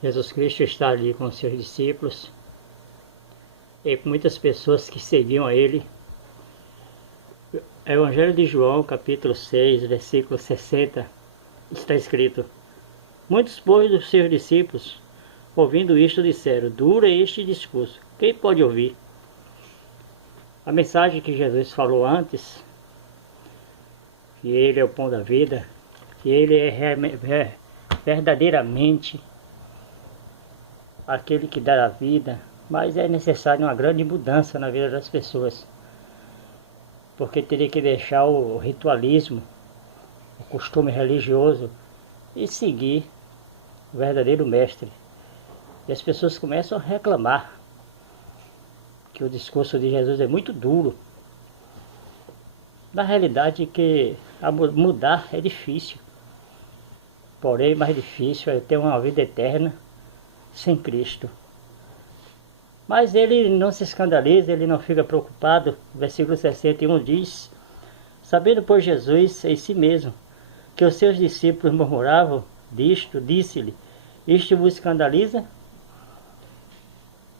Jesus Cristo está ali com os seus discípulos e muitas pessoas que seguiam a ele. Evangelho de João, capítulo 6, versículo 60, está escrito: muitos, pois, dos seus discípulos, ouvindo isto, disseram: duro é este discurso, quem pode ouvir? A mensagem que Jesus falou antes, que ele é o pão da vida, que ele é verdadeiramente aquele que dá a vida, mas é necessário uma grande mudança na vida das pessoas, porque teria que deixar o ritualismo, o costume religioso e seguir o verdadeiro mestre. E as pessoas começam a reclamar que o discurso de Jesus é muito duro. Na realidade que mudar é difícil, porém mais difícil é ter uma vida eterna sem Cristo. Mas ele não se escandaliza, ele não fica preocupado. O versículo 61 diz: sabendo, pois, Jesus em si mesmo que os seus discípulos murmuravam disto, disse-lhe: isto vos escandaliza?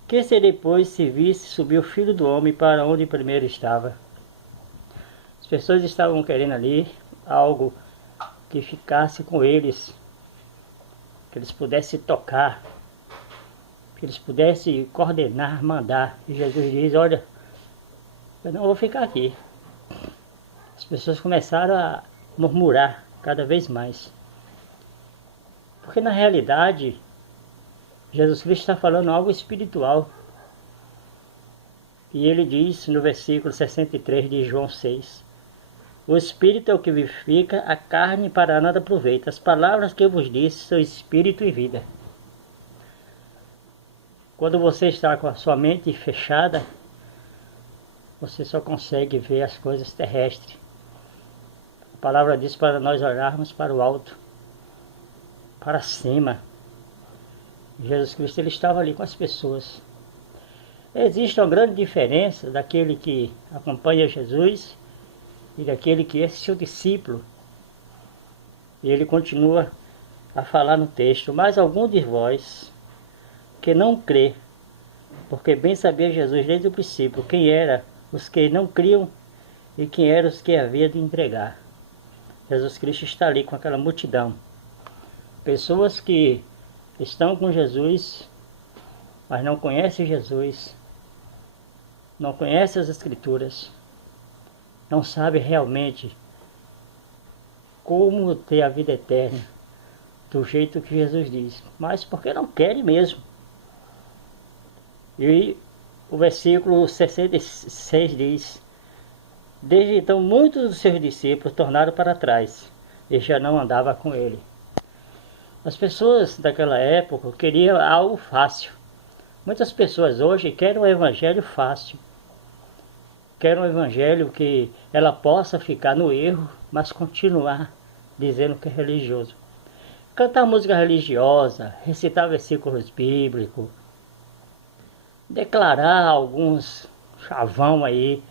Que seria, pois, se visse subir o Filho do Homem para onde primeiro estava? As pessoas estavam querendo ali algo que ficasse com eles, que eles pudessem tocar, que eles pudessem coordenar, mandar. E Jesus diz: olha, eu não vou ficar aqui. As pessoas começaram a murmurar cada vez mais, porque na realidade Jesus Cristo está falando algo espiritual. E ele diz no versículo 63 de João 6: o Espírito é o que vivifica, a carne para nada aproveita. As palavras que eu vos disse são Espírito e vida. Quando você está com a sua mente fechada, você só consegue ver as coisas terrestres. A palavra diz para nós olharmos para o alto, para cima. Jesus Cristo, ele estava ali com as pessoas. Existe uma grande diferença daquele que acompanha Jesus e daquele que é seu discípulo. E ele continua a falar no texto: mas algum de vós que não crê, porque bem sabia Jesus desde o princípio quem era os que não criam e quem eram os que havia de entregar. Jesus Cristo está ali com aquela multidão. Pessoas que estão com Jesus, mas não conhecem Jesus, não conhecem as Escrituras, não sabem realmente como ter a vida eterna do jeito que Jesus diz, mas porque não querem mesmo. E o versículo 66 diz: desde então muitos dos seus discípulos tornaram para trás e já não andavam com ele. As pessoas daquela época queriam algo fácil. Muitas pessoas hoje querem um evangelho fácil. Querem um evangelho que ela possa ficar no erro, mas continuar dizendo que é religioso. Cantar música religiosa, recitar versículos bíblicos, declarar alguns chavão aí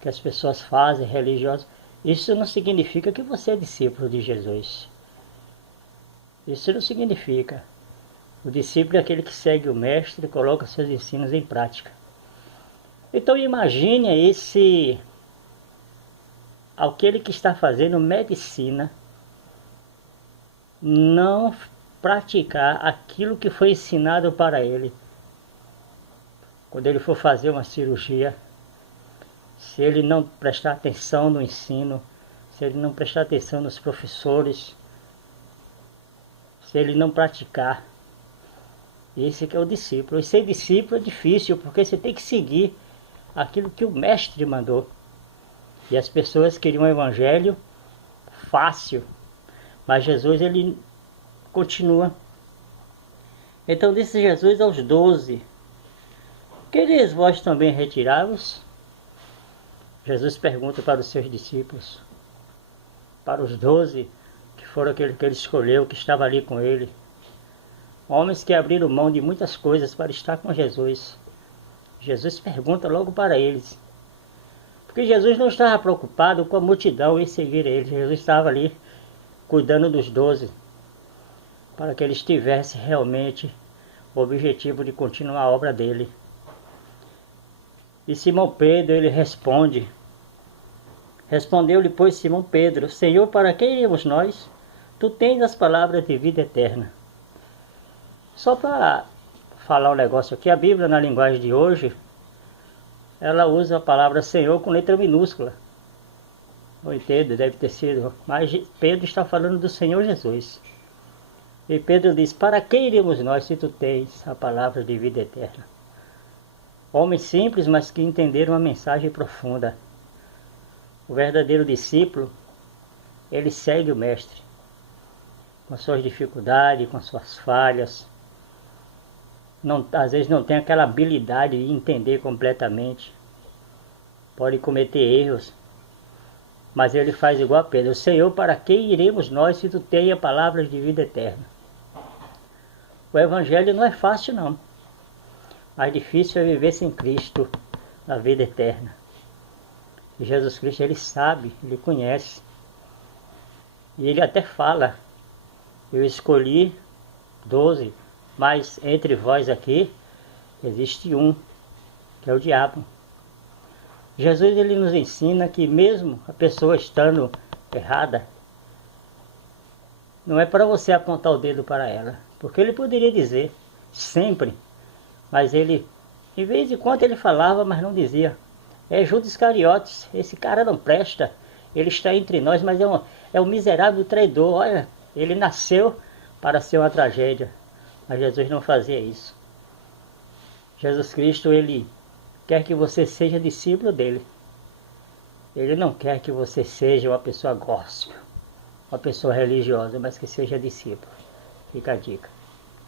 que as pessoas fazem religiosos, isso não significa que você é discípulo de Jesus. Isso não significa. O discípulo é aquele que segue o mestre e coloca seus ensinos em prática. Então imagine aquele que está fazendo medicina não praticar aquilo que foi ensinado para ele. Quando ele for fazer uma cirurgia, se ele não prestar atenção no ensino, se ele não prestar atenção nos professores, se ele não praticar, esse que é o discípulo. E ser discípulo é difícil, porque você tem que seguir aquilo que o mestre mandou. E as pessoas queriam um evangelho fácil, mas Jesus, ele continua. Então disse Jesus aos 12: quereis vós também retirar-vos? Jesus pergunta para os seus discípulos, para os 12, que foram aqueles que ele escolheu, que estava ali com ele. Homens que abriram mão de muitas coisas para estar com Jesus. Jesus pergunta logo para eles. Porque Jesus não estava preocupado com a multidão em seguir ele. Jesus estava ali cuidando dos 12. para que eles tivessem realmente o objetivo de continuar a obra dele. E Simão Pedro, ele responde. Respondeu-lhe, pois, Simão Pedro: Senhor, para quem iremos nós? Tu tens as palavras de vida eterna. Só para falar um negócio aqui, a Bíblia, na linguagem de hoje, ela usa a palavra Senhor com letra minúscula. Não entendo, deve ter sido. Mas Pedro está falando do Senhor Jesus. E Pedro diz: para quem iremos nós se tu tens a palavra de vida eterna? Homens simples, mas que entenderam uma mensagem profunda. O verdadeiro discípulo, ele segue o mestre, com suas dificuldades, com suas falhas. Não, às vezes não tem aquela habilidade de entender completamente. Pode cometer erros. Mas ele faz igual a Pedro: Senhor, para quem iremos nós se tu tens a palavra de vida eterna? O evangelho não é fácil não. Mais difícil é viver sem Cristo, a vida eterna. E Jesus Cristo, ele sabe, ele conhece. E ele até fala: eu escolhi 12, mas entre vós aqui existe um, que é o diabo. Jesus, ele nos ensina que mesmo a pessoa estando errada, não é para você apontar o dedo para ela. Porque ele poderia dizer, sempre, mas ele, de vez em quando ele falava, mas não dizia. É Judas Iscariotes, esse cara não presta, ele está entre nós, mas é um miserável traidor. Olha, ele nasceu para ser uma tragédia, mas Jesus não fazia isso. Jesus Cristo, ele quer que você seja discípulo dele. Ele não quer que você seja uma pessoa gospel, uma pessoa religiosa, mas que seja discípulo. Fica a dica.